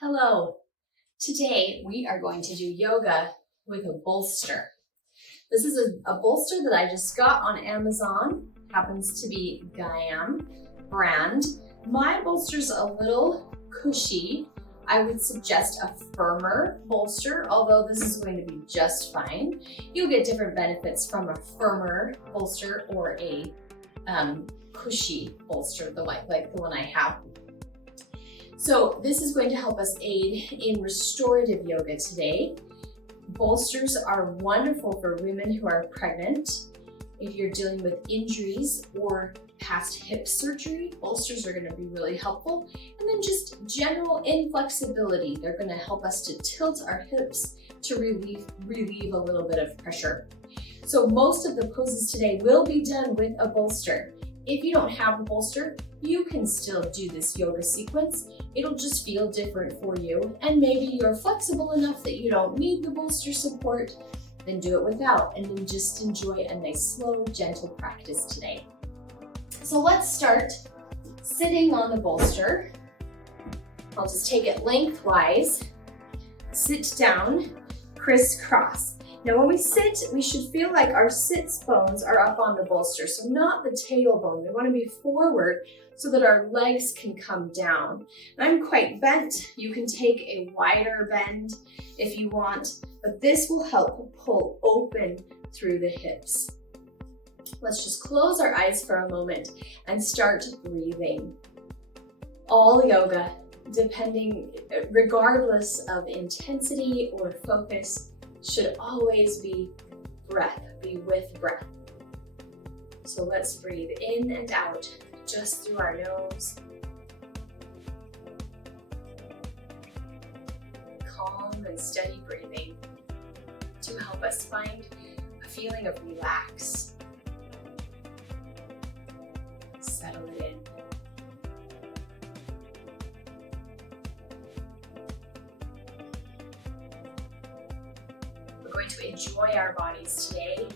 Hello. Today we are going to do yoga with a bolster. This is a bolster that I just got on Amazon. Happens to be Gaiam brand. My bolster's a little cushy. I would suggest a firmer bolster, although this is going to be just fine. You'll get different benefits from a firmer bolster or a cushy bolster, like the one I have. So this is going to help us aid in restorative yoga today. Bolsters are wonderful for women who are pregnant. If you're dealing with injuries or past hip surgery, bolsters are going to be really helpful. And then just general inflexibility. They're going to help us to tilt our hips to relieve a little bit of pressure. So most of the poses today will be done with a bolster. If you don't have a bolster, you can still do this yoga sequence. It'll just feel different for you. And maybe you're flexible enough that you don't need the bolster support, then do it without and then just enjoy a nice, slow, gentle practice today. So let's start sitting on the bolster. I'll just take it lengthwise, sit down, crisscross. Now when we sit, we should feel like our sits bones are up on the bolster, so not the tailbone. We want to be forward so that our legs can come down. And I'm quite bent. You can take a wider bend if you want, but this will help pull open through the hips. Let's just close our eyes for a moment and start breathing. All yoga, regardless of intensity or focus, should always be with breath. So let's breathe in and out just through our nose. Calm and steady breathing to help us find a feeling of relax. Settle it in. We're going to enjoy our bodies today.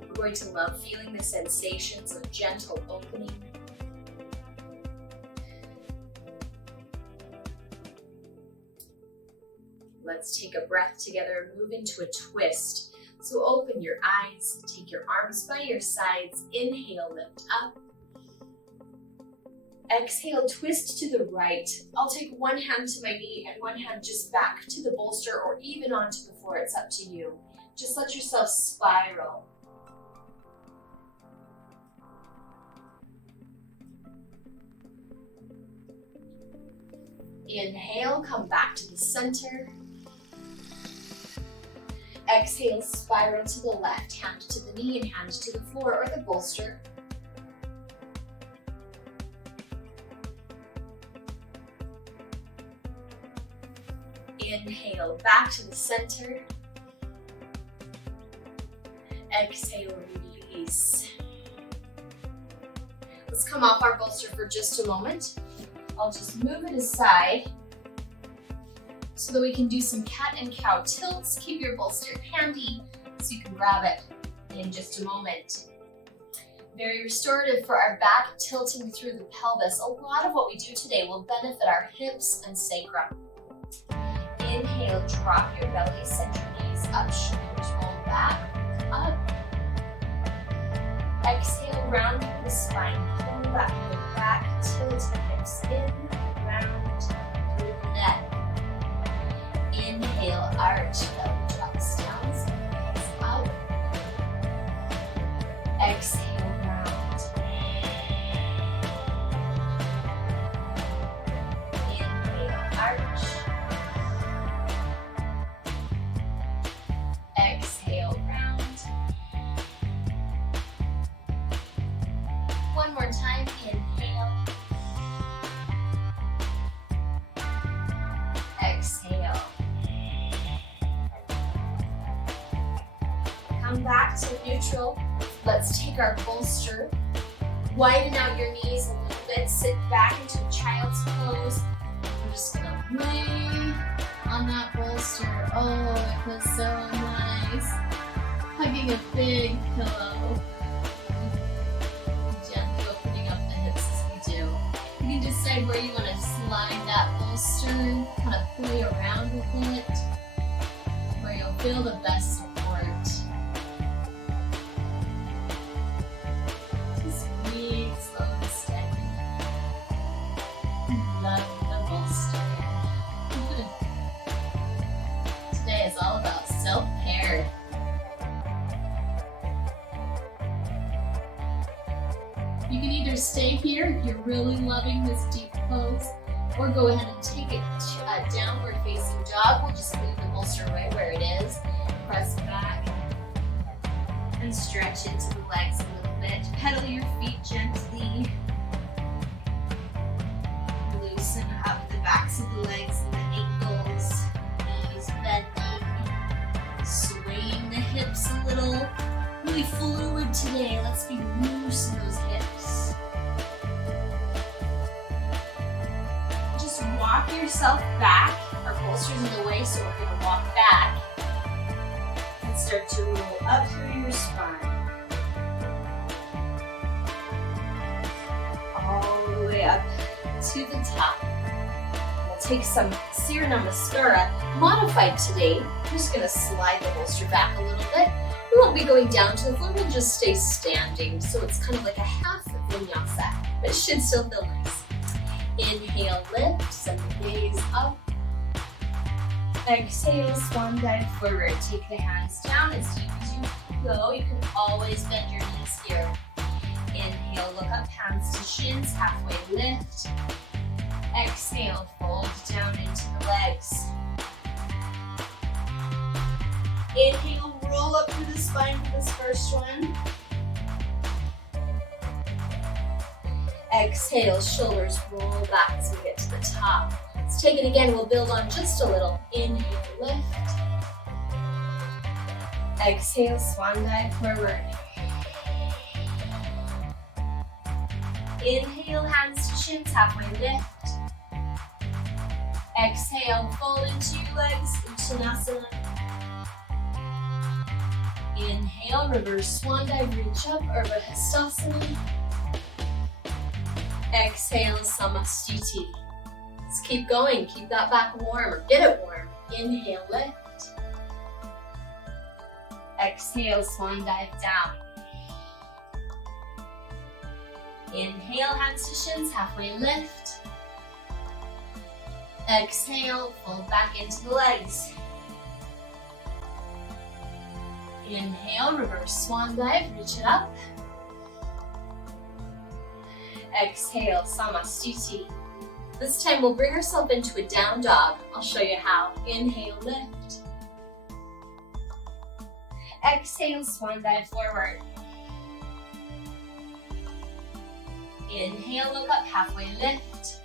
We're going to love feeling the sensations of gentle opening. Let's take a breath together and move into a twist. So open your eyes, take your arms by your sides, inhale, lift up. Exhale, twist to the right. I'll take one hand to my knee and one hand just back to the bolster or even onto the floor. It's up to you. Just let yourself spiral. Inhale, come back to the center. Exhale, spiral to the left, hand to the knee and hand to the floor or the bolster. Inhale, back to the center. Exhale, release. Let's come off our bolster for just a moment. I'll just move it aside so that we can do some cat and cow tilts. Keep your bolster handy so you can grab it in just a moment. Very restorative for our back, tilting through the pelvis. A lot of what we do today will benefit our hips and sacrum. Inhale, drop your belly, send your knees up, shoulders roll back, up. Exhale, round through the spine, pull that foot back, tilt the hips in, round through the neck. Inhale, arch, belly drops down, send the knees up. Exhale, round. Inhale, arch. Exhale, round. One more time, inhale. Exhale. Come back to neutral. Let's take our bolster. Widen out your knees a little bit. Sit back into child's pose. We're just gonna lay on that bolster. Oh, it feels so nice. Hugging a big pillow. Gently opening up the hips as we do. You can decide where you want to slide that bolster. kind of play around with it, where you'll feel the best support. Just breathe slow and steady. Love the bolster. Today is all about self-care. You can either stay here if you're really loving this deep pose, or go ahead and take it to a downward facing dog. We'll just leave the bolster right where it is. Press back and stretch into the legs a little bit. Pedal your feet gently. Loosen up the backs of the legs and the ankles. Knees bending. Swaying the hips a little. Really fluid today. Let's be loose in those hips. Just walk yourself back. Our bolster's in the way, so we're going to walk back and start to roll up through your spine. All the way up to the top. We'll take some Sira Namaskara modified today. I'm just going to slide the bolster back a little bit. We won't be going down to the floor, we'll just stay standing. So it's kind of like a half vinyasa, but it should still feel nice. Inhale, lift, send the gaze up. Exhale, swan dive forward. Take the hands down as deep as you go. You can always bend your knees here. Inhale, look up, hands to shins, halfway lift. Exhale, fold down into the legs. Inhale, roll up through the spine for this first one. Exhale, shoulders roll back as we get to the top. Let's take it again, we'll build on just a little. Inhale, lift. Exhale, swan dive forward. Inhale, hands to shins, halfway lift. Exhale, fold into your legs, Uttanasana. Inhale, reverse swan dive, reach up, Urdhva Hastasana. Exhale, Samastiti. Let's keep going, keep that back warm, or get it warm. Inhale, lift. Exhale, swan dive down. Inhale, hands to shins, halfway lift. Exhale, fold back into the legs. Inhale, reverse swan dive, reach it up. Exhale, Samastiti. This time we'll bring ourselves into a down dog. I'll show you how. Inhale, lift. Exhale, swan dive forward. Inhale, look up, halfway lift.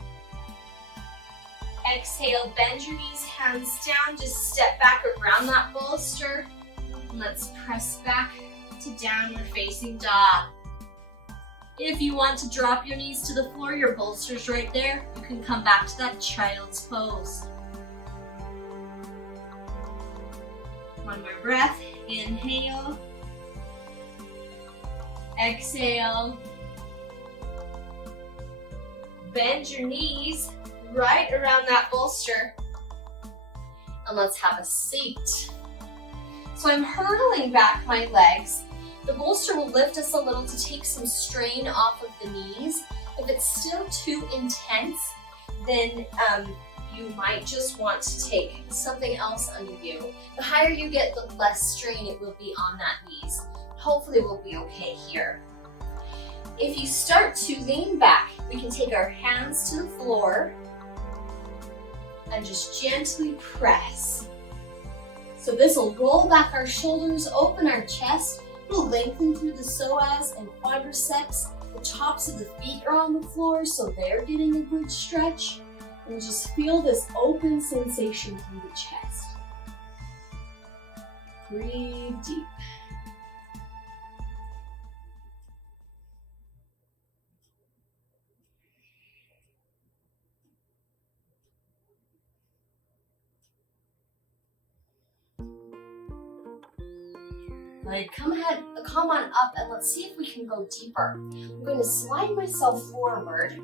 Exhale, bend your knees, hands down, just step back around that bolster. Let's press back to downward facing dog. If you want to drop your knees to the floor, your bolster's right there. You can come back to that child's pose. One more breath. Inhale. Exhale. Bend your knees right around that bolster. And let's have a seat. So I'm hurdling back my legs. The bolster will lift us a little to take some strain off of the knees. If it's still too intense, then you might just want to take something else under you. The higher you get, the less strain it will be on that knees. Hopefully we'll be okay here. If you start to lean back, we can take our hands to the floor and just gently press. So this will roll back our shoulders, open our chest. It'll lengthen through the psoas and quadriceps. The tops of the feet are on the floor, so they're getting a good stretch. And just feel this open sensation through the chest. Breathe deep. Good. Come on up and let's see if we can go deeper. I'm going to slide myself forward.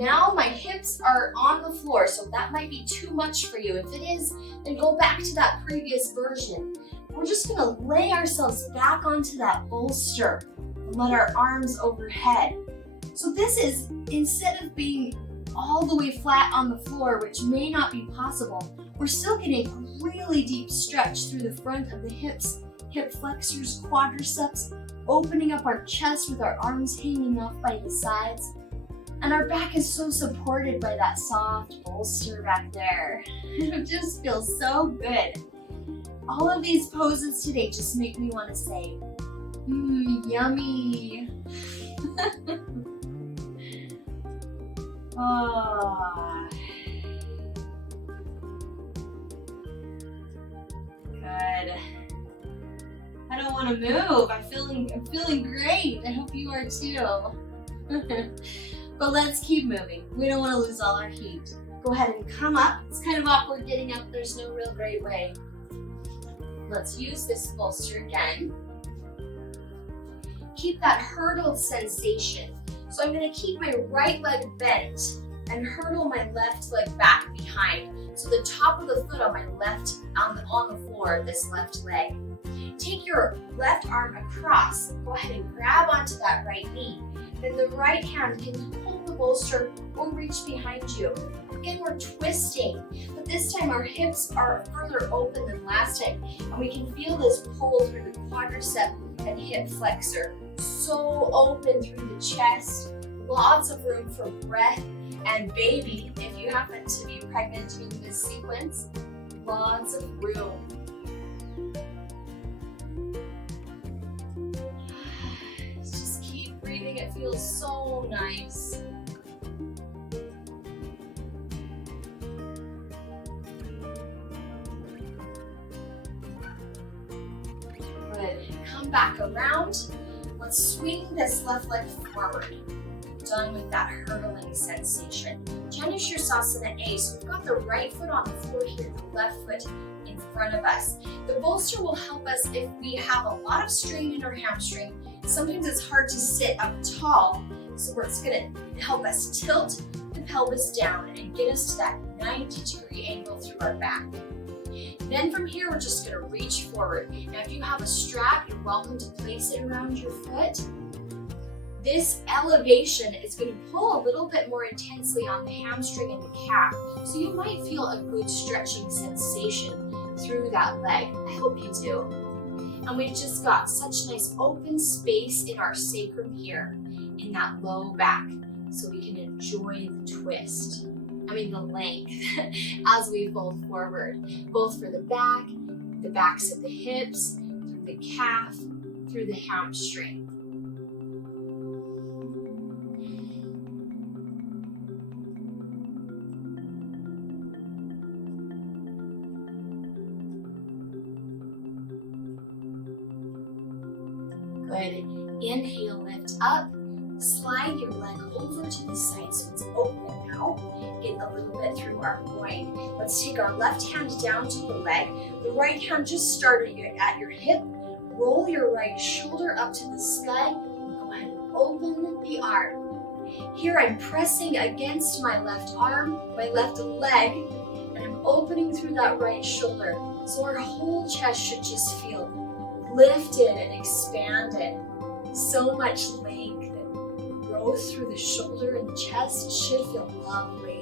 Now my hips are on the floor, so that might be too much for you. If it is, then go back to that previous version. We're just gonna lay ourselves back onto that bolster and let our arms overhead. So this is, instead of being all the way flat on the floor, which may not be possible, we're still getting a really deep stretch through the front of the hips, hip flexors, quadriceps, opening up our chest with our arms hanging off by the sides. And our back is so supported by that soft bolster back there. It just feels so good. All of these poses today just make me want to say, yummy. Oh. Good. I don't want to move. I'm feeling great. I hope you are too. But let's keep moving. We don't want to lose all our heat. Go ahead and come up. It's kind of awkward getting up. There's no real great way. Let's use this bolster again. Keep that hurdle sensation. So I'm going to keep my right leg bent and hurdle my left leg back behind. So the top of the foot on my left, on the floor, this left leg. Take your left arm across. Go ahead and grab onto that right knee. Then the right hand can pull the bolster or reach behind you. Again, we're twisting, but this time our hips are further open than last time, and we can feel this pull through the quadricep and hip flexor. So open through the chest, lots of room for breath, and baby, if you happen to be pregnant in this sequence, lots of room. Just keep breathing, it feels so nice. Come back around. Let's swing this left leg forward. Done with that hurdling sensation. Janushirasana A. So we've got the right foot on the floor here, the left foot in front of us. The bolster will help us if we have a lot of strain in our hamstring. Sometimes it's hard to sit up tall, so it's going to help us tilt the pelvis down and get us to that 90-degree angle through our back. Then from here, we're just going to reach forward. Now, if you have a strap, you're welcome to place it around your foot. This elevation is going to pull a little bit more intensely on the hamstring and the calf, so you might feel a good stretching sensation through that leg. I hope you do. And we've just got such nice open space in our sacrum here, in that low back, so we can enjoy the twist. The length as we fold forward, both for the backs of the hips, through the calf, through the hamstring. Good. Inhale, lift up. Slide your leg over to the side so it's open now. Get a little bit through our groin. Let's take our left hand down to the leg. The right hand just started at your hip. Roll your right shoulder up to the sky. And go ahead and open the arm. Here I'm pressing against my left arm, my left leg, and I'm opening through that right shoulder. So our whole chest should just feel lifted and expanded. So much length. Growth through the shoulder and chest should feel lovely.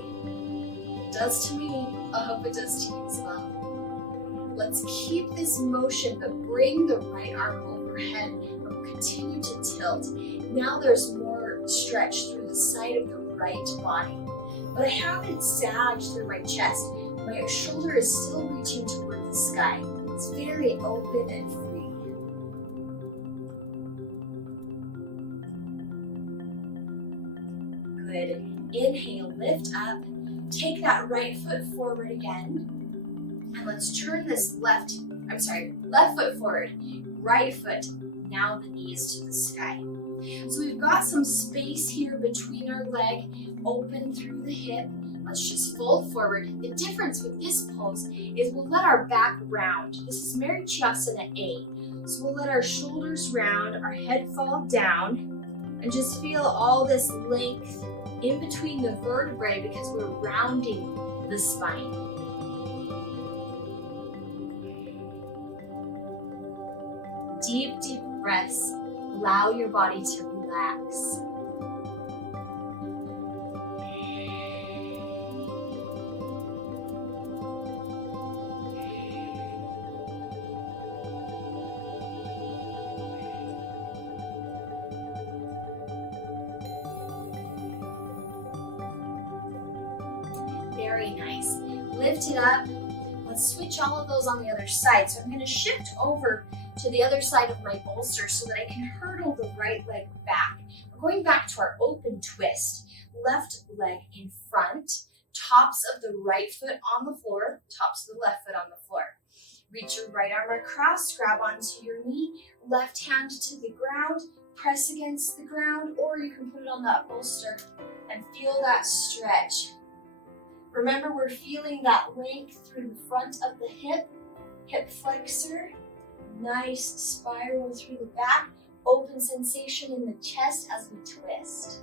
It does to me. I hope it does to you as well. Let's keep this motion, but bring the right arm overhead and we'll continue to tilt. Now there's more stretch through the side of the right body, but I haven't sagged through my chest. My shoulder is still reaching toward the sky. It's very open and free. Good. Inhale, lift up. Take that right foot forward again. And let's turn this left foot forward. Right foot, now the knees to the sky. So we've got some space here between our leg, open through the hip. Let's just fold forward. The difference with this pose is we'll let our back round. This is Marichasana A. So we'll let our shoulders round, our head fall down. And just feel all this length in between the vertebrae because we're rounding the spine. Deep, deep breaths. Allow your body to relax. Very nice. Lift it up. Let's switch all of those on the other side. So I'm going to shift over to the other side of my bolster so that I can hurdle the right leg back. We're going back to our open twist. Left leg in front, tops of the right foot on the floor, tops of the left foot on the floor. Reach your right arm across, grab onto your knee, left hand to the ground, press against the ground, or you can put it on that bolster and feel that stretch. Remember, we're feeling that length through the front of the hip flexor, nice spiral through the back, open sensation in the chest as we twist.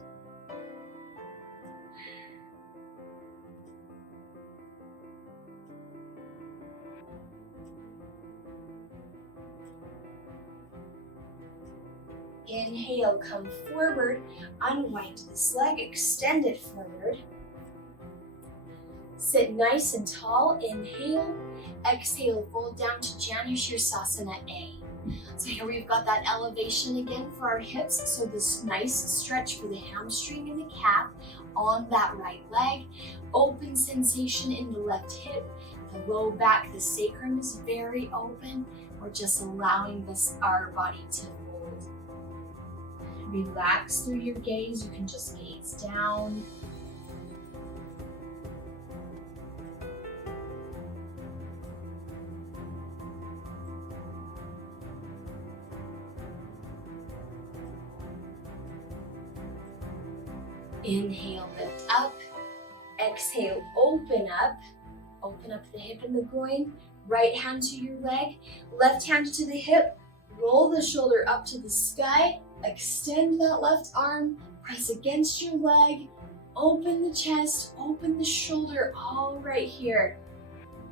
Inhale, come forward, unwind this leg, extend it forward. Sit nice and tall, inhale, exhale, fold down to Janu Shirsasana A. So here we've got that elevation again for our hips, so this nice stretch for the hamstring and the calf on that right leg. Open sensation in the left hip, the low back, the sacrum is very open. We're just allowing our body to hold. Relax through your gaze, you can just gaze down. Inhale, lift up. Exhale, open up. Open up the hip and the groin. Right hand to your leg. Left hand to the hip. Roll the shoulder up to the sky. Extend that left arm. Press against your leg. Open the chest. Open the shoulder. All right here.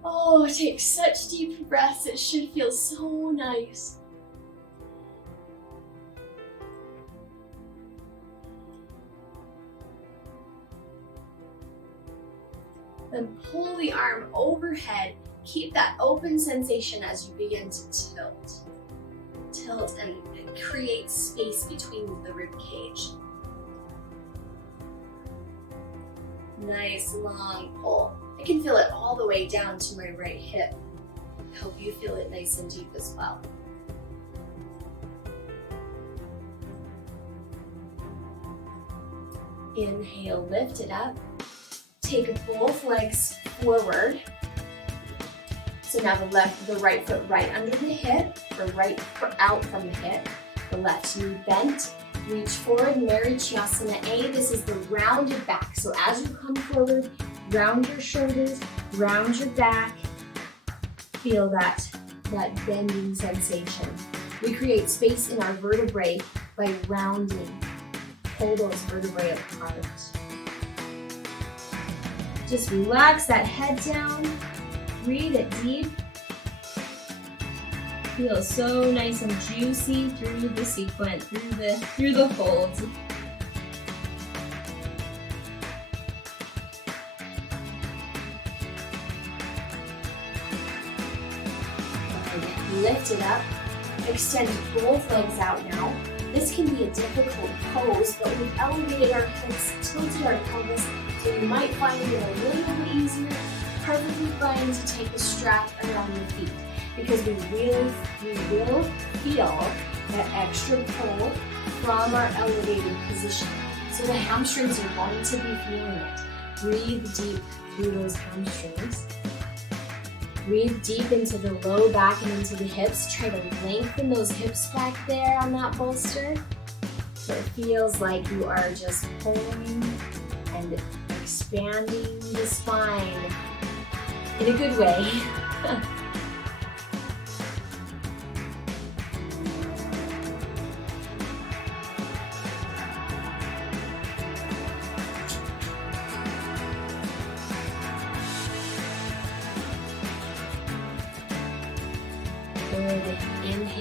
Oh, take such deep breaths. It should feel so nice. Then pull the arm overhead. Keep that open sensation as you begin to tilt. Tilt and create space between the rib cage. Nice long pull. I can feel it all the way down to my right hip. Hope you feel it nice and deep as well. Inhale, lift it up. Take both legs forward. So now the right foot right under the hip, or right foot out from the hip. The left knee bent. Reach forward, Marichyasana A. This is the rounded back. So as you come forward, round your shoulders, round your back. Feel that bending sensation. We create space in our vertebrae by rounding. Pull those vertebrae apart. Just relax that head down. Breathe it deep. Feels so nice and juicy through the sequence, through the folds. Lift it up. Extend both legs out now. This can be a difficult pose, but we've elevated our hips, tilted our pelvis, so you might find it a little bit easier. Perfectly fine to take a strap around your feet, because we will feel that extra pull from our elevated position. So the hamstrings are going to be feeling it. Breathe deep through those hamstrings. Breathe deep into the low back and into the hips. Try to lengthen those hips back there on that bolster. So it feels like you are just pulling and expanding the spine in a good way.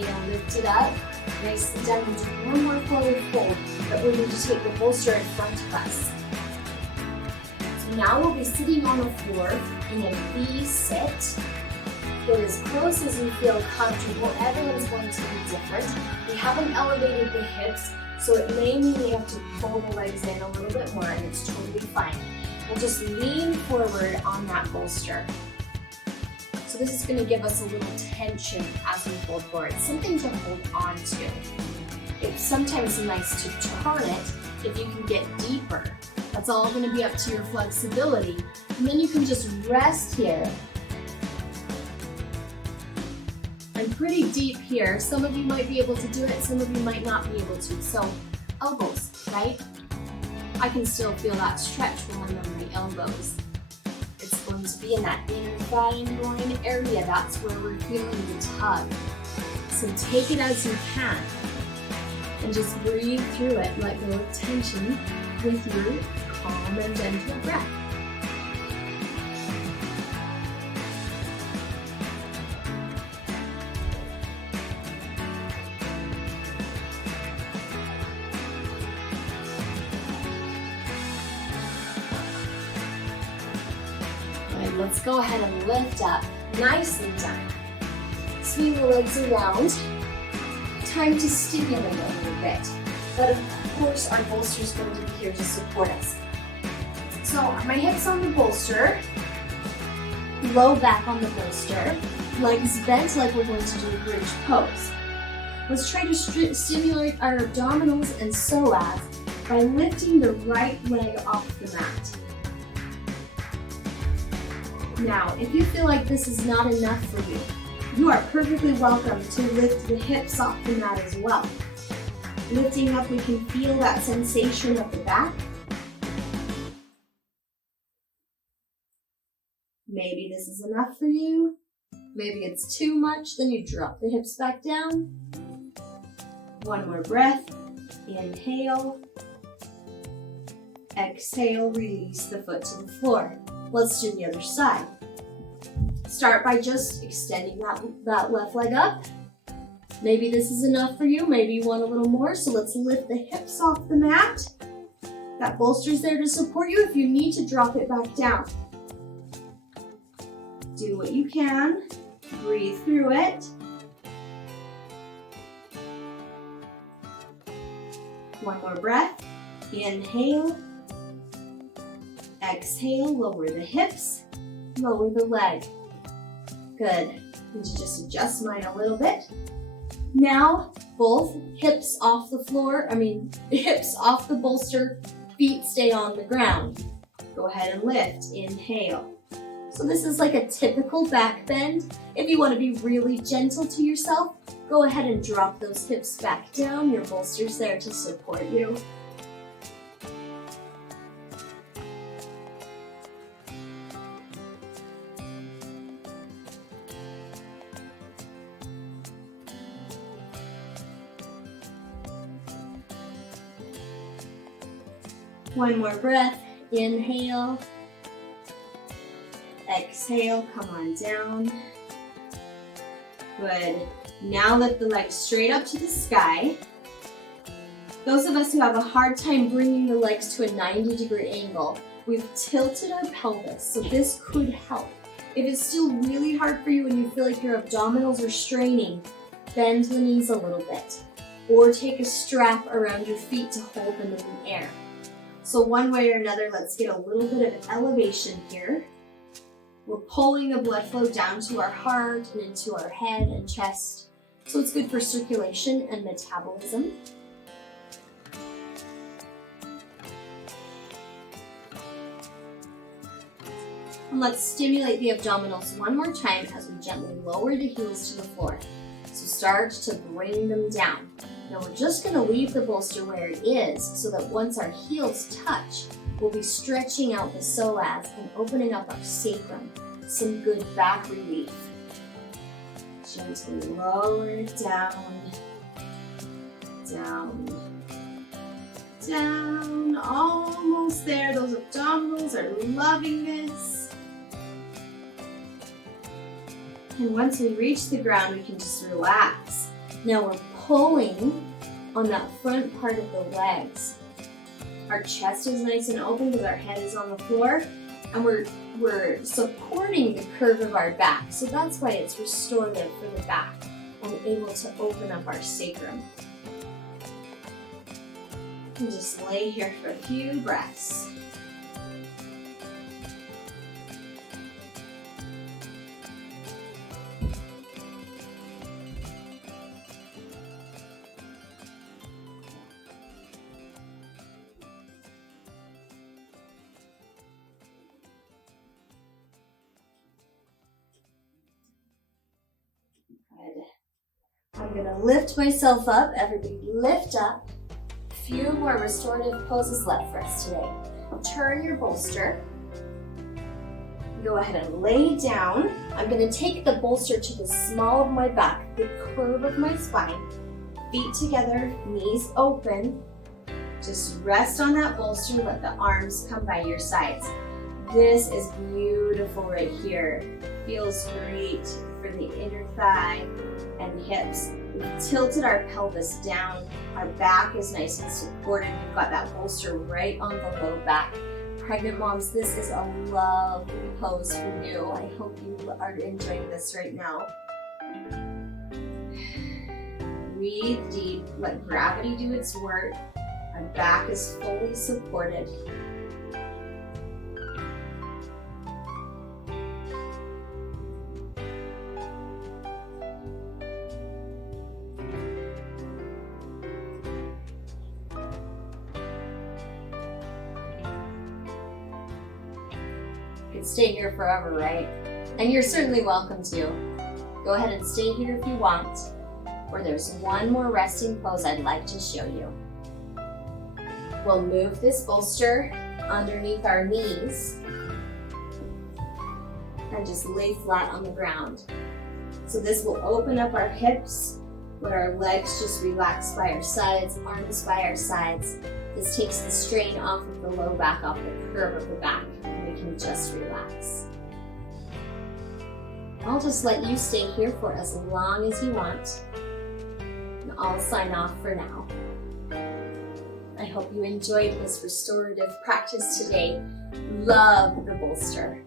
Inhale, lift it up. Nicely done. We'll do one more forward fold, but we're going to take the bolster in front of us. So now we'll be sitting on the floor in a V sit. Get as close as you feel comfortable. Everyone's going to be different. We haven't elevated the hips, so it may mean we have to pull the legs in a little bit more, and it's totally fine. We'll just lean forward on that bolster. So this is going to give us a little tension as we fold forward, something to hold on to. It's sometimes nice to turn it if you can get deeper. That's all going to be up to your flexibility. And then you can just rest here. I'm pretty deep here. Some of you might be able to do it, some of you might not be able to. So elbows, right? I can still feel that stretch when I'm on my elbows. It's going to be in that inner thigh and groin area. That's where we're feeling the tug. So take it as you can and just breathe through it. Let go of tension with your calm and gentle breath. Let's go ahead and lift up. Nicely done. Swing the legs around. Time to stimulate a little bit. But of course, our bolster is going to be here to support us. So my hips on the bolster, low back on the bolster, legs bent like we're going to do a bridge pose. Let's try to stimulate our abdominals and psoas by lifting the right leg off the mat. Now, if you feel like this is not enough for you, you are perfectly welcome to lift the hips off the mat as well. Lifting up, we can feel that sensation of the back. Maybe this is enough for you. Maybe it's too much, then you drop the hips back down. One more breath. Inhale. Exhale, release the foot to the floor. Let's do the other side. Start by just extending that left leg up. Maybe this is enough for you. Maybe you want a little more. So let's lift the hips off the mat. That bolster's there to support you. If you need to, drop it back down. Do what you can. Breathe through it. One more breath. Inhale. Exhale, lower the hips, lower the leg. Good. And just adjust mine a little bit. Now, both hips off the floor, hips off the bolster, feet stay on the ground. Go ahead and lift. Inhale. So this is like a typical back bend. If you want to be really gentle to yourself, go ahead and drop those hips back down. Your bolster's there to support you. One more breath. Inhale. Exhale, come on down. Good. Now lift the legs straight up to the sky. Those of us who have a hard time bringing the legs to a 90-degree angle, we've tilted our pelvis, so this could help. If it's still really hard for you and you feel like your abdominals are straining, bend the knees a little bit, or take a strap around your feet to hold them in the air. So one way or another, let's get a little bit of elevation here. We're pulling the blood flow down to our heart and into our head and chest. So it's good for circulation and metabolism. And let's stimulate the abdominals one more time as we gently lower the heels to the floor. So start to bring them down. Now we're just going to leave the bolster where it is so that once our heels touch, we'll be stretching out the psoas and opening up our sacrum. Some good back relief. Gently lower it down, down, down, almost there. Those abdominals are loving this. And once we reach the ground, we can just relax. Now we're pulling on that front part of the legs. Our chest is nice and open because our head is on the floor, and we're supporting the curve of our back. So that's why it's restorative for the back and able to open up our sacrum. And just lay here for a few breaths. Good. I'm going to lift myself up. Everybody lift up. A few more restorative poses left for us today. Turn your bolster. Go ahead and lay down. I'm going to take the bolster to the small of my back, the curve of my spine. Feet together, knees open. Just rest on that bolster. Let the arms come by your sides. This is beautiful right here. Feels great for the inner thigh and hips. We've tilted our pelvis down. Our back is nice and supported. We've got that bolster right on the low back. Pregnant moms, this is a lovely pose for you. I hope you are enjoying this right now. Breathe deep. Let gravity do its work. Our back is fully supported. You could stay here forever, right? And you're certainly welcome to. Go ahead and stay here if you want, or there's one more resting pose I'd like to show you. We'll move this bolster underneath our knees and just lay flat on the ground. So this will open up our hips, let our legs just relax by our sides, arms by our sides. This takes the strain off of the low back, off the curve of the back, and we can just relax. I'll just let you stay here for as long as you want, and I'll sign off for now. I hope you enjoyed this restorative practice today. Love the bolster.